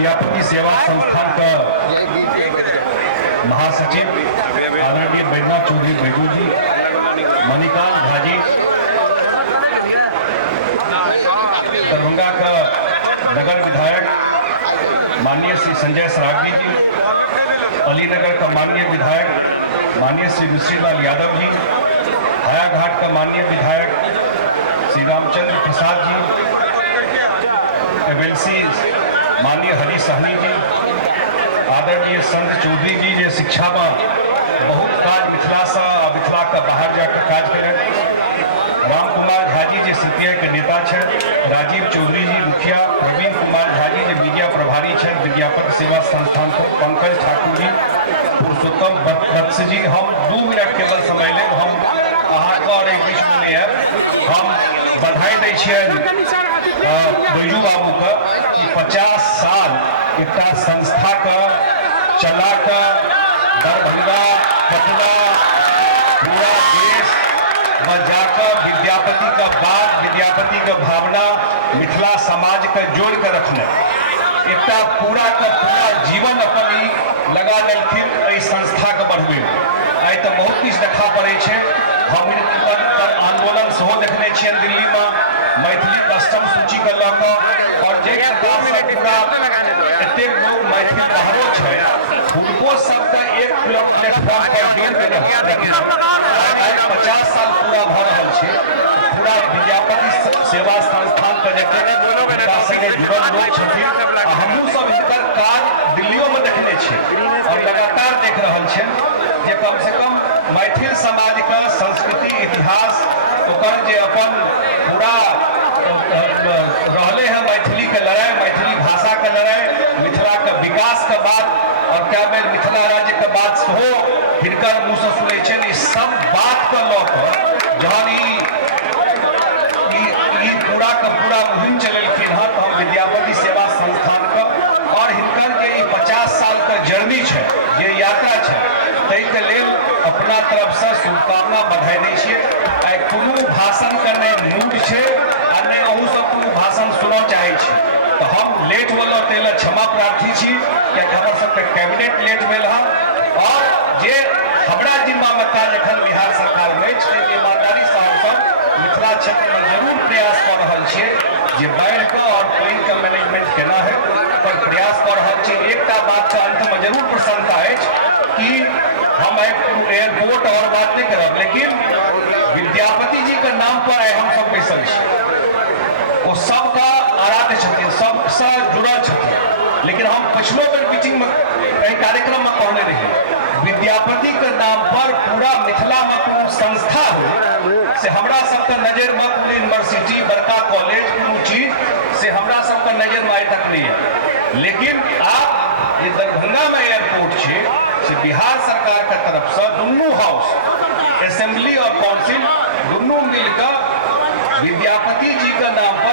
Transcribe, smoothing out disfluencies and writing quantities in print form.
विद्यापति सेवा संस्थान का महासचिव आदरणीय बैद्यनाथ चौधरी बैजू जी, मणिकांत भाजी, दरभंगा का नगर विधायक माननीय श्री संजय सरावगी जी, अलीनगर का माननीय विधायक माननीय श्री मिश्रीलाल यादव जी, हायाघाट का माननीय विधायक श्री रामचंद्र प्रसाद जी, एमएलसी माननीय हरी सहनी जी, आदरणीय संत चौधरी जी जे शिक्षा में बहुत काज मिथिला से मिथिला का बाहर जाकर काज करें, राम कुमार झा जी जे सीपीआई के नेता है, राजीव चौधरी जी मुखिया, प्रवीण कुमार झा जी जे मीडिया प्रभारी है विज्ञापन सेवा संस्थान को, पंकज ठाकुर जी, पुरुषोत्तम वत्स जी। हम 2 मिनट केवल समय ले हम अहाँ और एक बीच में हम बधाई दै बैजू बाबू का कि 50 साल एक संस्था का चला का दरभंगा पटना पूरा देश में जाकर विद्यापति का बात, विद्यापति का भावना मिथिला समाज का जोड़ कर रखने एक पूरा का पूरा जीवन अपन लगा दिलखिन संस्था के बढ़वे। आई तो बहुत किछु देखा पड़े छे। हम आंदोलन सेहो देखने छियन दिल्ली में मैथिली कस्टम सूची के लऽ और जे पूरा एतेक लोग मैथिली बाहरो छै हुनको सबके एक प्लेटफॉर्म पर जोड़ के रखने 50 साल पूरा भ रहल छै। पूरा विद्यापति सेवा संस्थान के संगे जुड़ल लोग छथिन, हमहूँ सब हिनकर काज दिल्लियों में देखने छियै और लगातार देख रहल छियै जे कम से कम मैथिल समाज का संस्कृति इतिहास ओकर जे अपन पूरा रहले हैं मैथिली के लड़ाई, मैथिली भाषा के लड़ाई, मिथिला के विकास के बात और क्या बेर मिथिला राज्य के बात सेहो हिनकर मुँह से सुनै छियनि। ई सब बात के लऽ कऽ जहन ई पूरा का पूरा मुहिम चलेलखिन हँ तो हम विद्यापति सेवा संस्थान का और हिनकर जे 50 साल का जर्नी है, जे यात्रा है, ताहि के लेल अपना तरफ से शुभकामना बधाई दै छियै। आई कोनो भाषण करने मूड है आ नहीं अहू सब कोनो भाषण सुनऽ चाहे छी तो हम लेट वाला तेल क्षमा प्रार्थी छी कि हमर सबके कैबिनेट लेट भेल हँ और जे हमरा जिम्मा में काज एखन बिहार सरकार में ईमानदारी साहब सब मिथिला क्षेत्र में जरूर प्रयास कर रहल छियै जे बाढ़ि के और पानि के मैनेजमेंट केना है पर प्रयास कर रहल छी। एकटा बात के अंत में जरूर प्रसन्नता अछि कि हम एयरपोर्ट और बात नहीं करब, लेकिन विद्यापति जी के नाम पर आइ हम सब बैसल छी। वो सबका आराध्य छथिन, सबसे जुड़ल छथिन, लेकिन हम पिछलो बेर मीटिंग में कार्यक्रम में कहने रही विद्यापति के नाम पर पूरा मिथिला में कोनो संस्था हो से हमरा सबके नजर में कोनो यूनिवर्सिटी बड़का कॉलेज कोनो चीज से हमरा सबके नजर में आइ तक नहीं है। लेकिन आप ये दरभंगा में एयरपोर्ट है से बिहार सरकार के तरफ से दुनू हाउस असेंबली और काउंसिल दुनू मिलकर विद्यापति जी के नाम पर